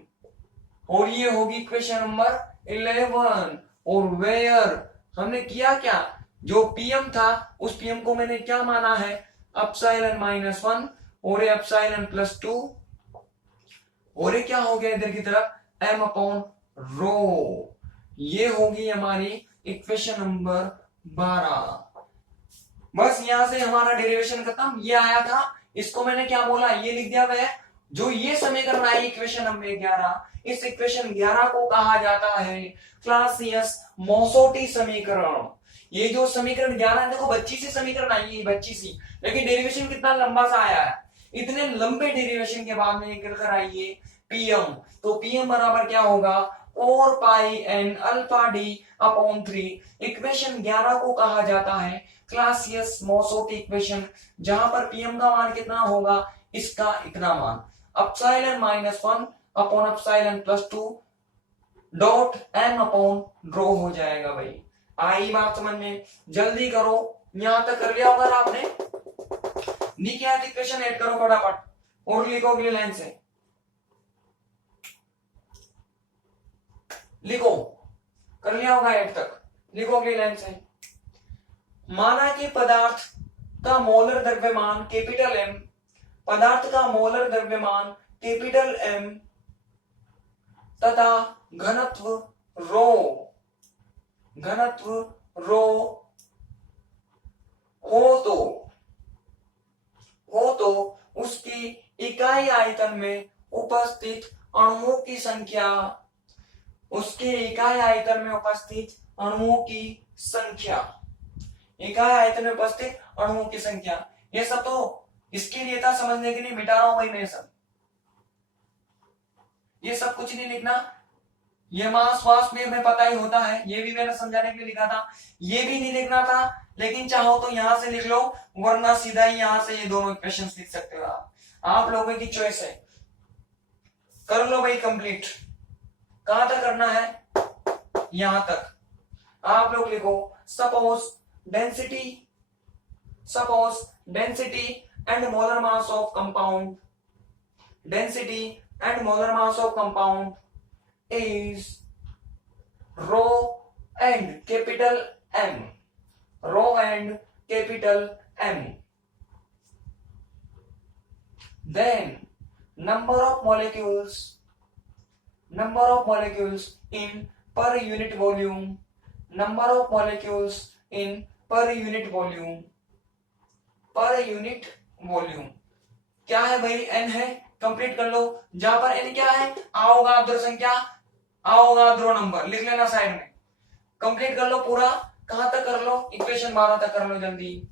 और ये होगी क्वेश्चन नंबर 11। और वेयर हमने किया क्या, जो पीएम था उस पीएम को मैंने क्या माना है, एप्सिलॉन -1, और ये एप्सिलॉन +2, और ये क्या हो गया इधर की तरफ m/ρ। ये होगी हमारी इक्वेशन नंबर 12। बस यहां से हमारा डेरिवेशन खत्म, ये आया था, इसको मैंने क्या बोला, ये लिख दिया मैं। जो ये समीकरण आई इक्वेशन नंबर 11, इस इक्वेशन 11 को कहा जाता है क्लासियस-मोसोटी समीकरण। ये जो समीकरण 11 है, देखो बच्ची सी समीकरण आई है, बच्ची सी, लेकिन डेरिवेशन कितना लंबा सा आया है। इतने लंबे डेरिवेशन के बाद में गिरकर आई है पीएम, तो पीएम बराबर क्या होगा 4πn अल्फा डी/3। इक्वेशन 11 को कहा जाता है क्लासियस-मोसोटी इक्वेशन, जहां पर पीएम का मान कितना होगा, इसका इतना मान, एप्सिलॉन -1/एप्सिलॉन +2 डॉट m/ρ हो जाएगा भाई। आई बात समझ में, जल्दी करो, यहां तक कर लिया होगा आपने, नीचे आती इक्वेशन ऐड करो फटाफट, और लिखो अगली लाइन से, लिखो, कर लिया होगा ऐड तक, लिखो अगली लाइन से। माना कि पदार्थ का मोलर द्रव्यमान कैपिटल M, पदार्थ का मोलर द्रव्यमान कैपिटल M तथा घनत्व रो हो तो उसकी इकाई आयतन में उपस्थित अणुओं की संख्या, उसके इकाई आयतन में उपस्थित अणुओं की संख्या। ये क्या है? आयतन में उपस्थित अणुओं की संख्या। ये सब तो इसके लिए था, समझने के लिए मिटा रहा हूं भाई मैं सब। ये सब कुछ नहीं लिखना, ये मास वास में हमें पता ही होता है, ये भी मैंने समझाने के लिए लिखा था। ये भी नहीं लिखना था, लेकिन चाहो तो यहां से लिख लो, वरना सीधा ही यहां से ये दोनों इक्वेशंस लिख सकते हो आप लोगों की चॉइस है। कर लो भाई कंप्लीट। कहां तक करना है? यहां तक। आप लोग लिखो suppose density and molar mass of compound, density and molar mass of compound is rho and capital M, rho and capital M. Then number of molecules in per unit volume, number of molecules in per unit volume क्या है भाई? n है। Complete कर लो। जहां पर n क्या है? Avogadro संख्या, अवोगाद्रो नंबर लिख लेना साइड में। कंप्लीट कर लो पूरा। कहां तक कर लो? इक्वेशन 12 तक कर लो जल्दी।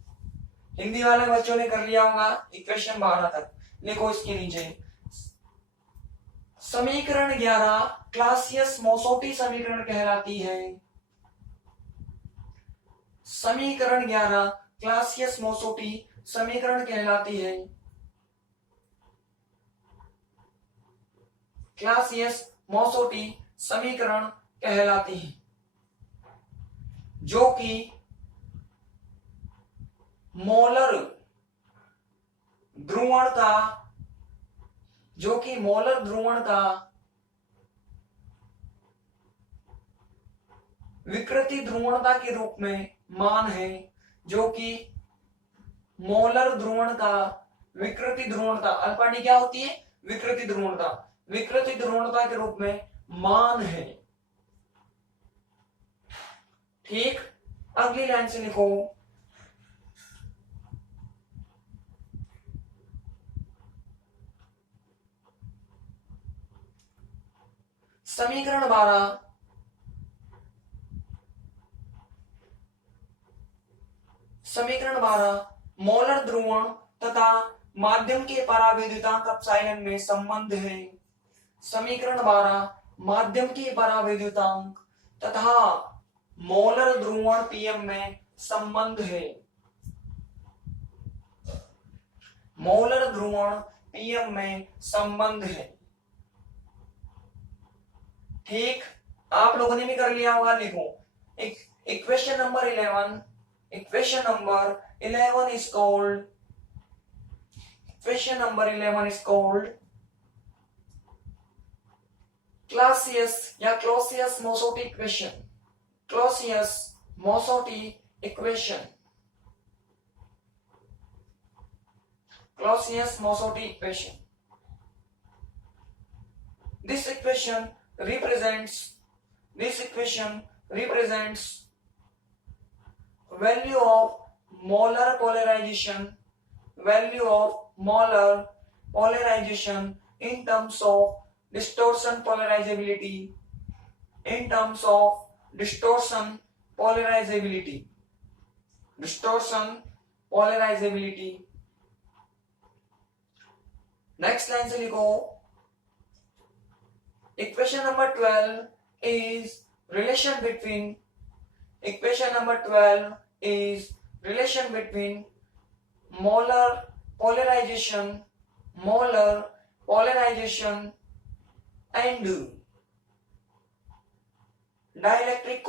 हिंदी वाले बच्चों ने कर लिया होगा इक्वेशन 12 तक। लिखो इसके नीचे समीकरण 11 क्लासियस-मोसोटी समीकरण कहलाती है। समीकरण 11 क्लासियस-मोसोटी समीकरण कहलाती है। क्लासियस-मोसोटी समीकरण कहलाती है, जो कि मोलर ध्रुवण का विकृति ध्रुवणता के रूप में मान है, जो कि मोलर ध्रुवण का विकृति ध्रुवणता, अल्फा डी क्या होती है? विकृति ध्रुवणता के रूप में मान है। ठीक, अगली लाइन से लिखो समीकरण 12 मोलर ध्रुवण तथा माध्यम के परावैद्युतांक एप्सिलॉन में संबंध है। समीकरण 12 माध्यम के परावैद्युतांक तथा मोलर ध्रुवण पीएम में संबंध है। मोलर ध्रुवण पीएम में संबंध है। ठीक, आप लोगों ने भी कर लिया होगा। लिखो equation number 11 is called Clausius या Clausius-Mosotti equation। Clausius-Mosotti equation This equation represents value of molar polarization in terms of distortion polarizability, Next line से लिखो equation number 12 is relation between molar polarization and dielectric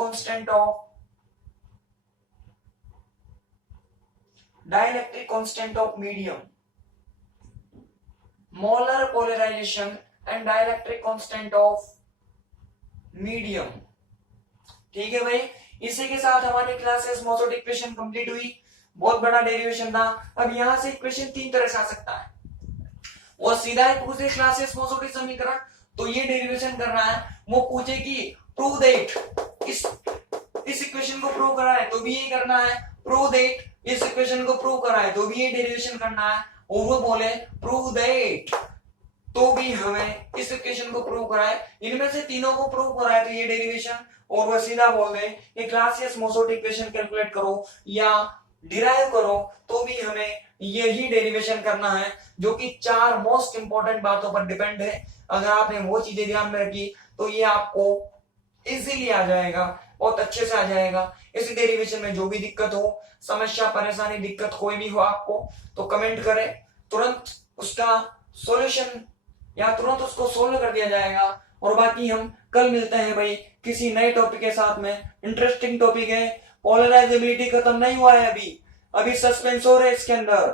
constant of medium। molar polarization and dielectric constant of medium। ठीक है भाई, इसी के साथ हमारी क्लासियस-मोसोटी equation complete हुई। बहुत बड़ा डेरिवेशन था। अब यहां से इक्वेशन 3 तरह से आ सकता है। वो सीधा ही पूछे क्लासियस-मोसोटी समीकरण, तो ये डेरिवेशन करना है। वो पूछे कि प्रूव दैट इस इक्वेशन को प्रूव करा है, तो भी ये करना है। प्रूव दैट इस इक्वेशन को प्रूव करा है, तो भी ये डेरिवेशन करना है। और वो बोले प्रूव दैट तो भी हमें इस इक्वेशन को प्रूव कराए, इनमें से तीनों को प्रूव कराए तो ये डेरिवेशन, और वह सीधा बोल दे कि क्लासियस मोसोट इक्वेशन कैलकुलेट करो या डिराइव करो, तो भी हमें यही डेरिवेशन करना है, जो कि 4 मोस्ट इंपॉर्टेंट बातों पर डिपेंड है। अगर आपने वो चीजें ध्यान में रखी तो ये आपको इजीली आ जाएगा, बहुत अच्छे से आ जाएगा। इस डेरिवेशन में जो भी दिक्कत हो, समस्या, परेशानी, दिक्कत कोई भी हो आपको, तो कमेंट करें, तुरंत उसका सॉल्यूशन या तुरंत उसको सोल्व कर दिया जाएगा। और बाकी हम कल मिलते हैं भाई किसी नए टॉपिक के साथ में। इंटरेस्टिंग टॉपिक है, पोलराइजेबिलिटी खत्म नहीं हुआ है, अभी सस्पेंस हो रहा है इसके अंदर।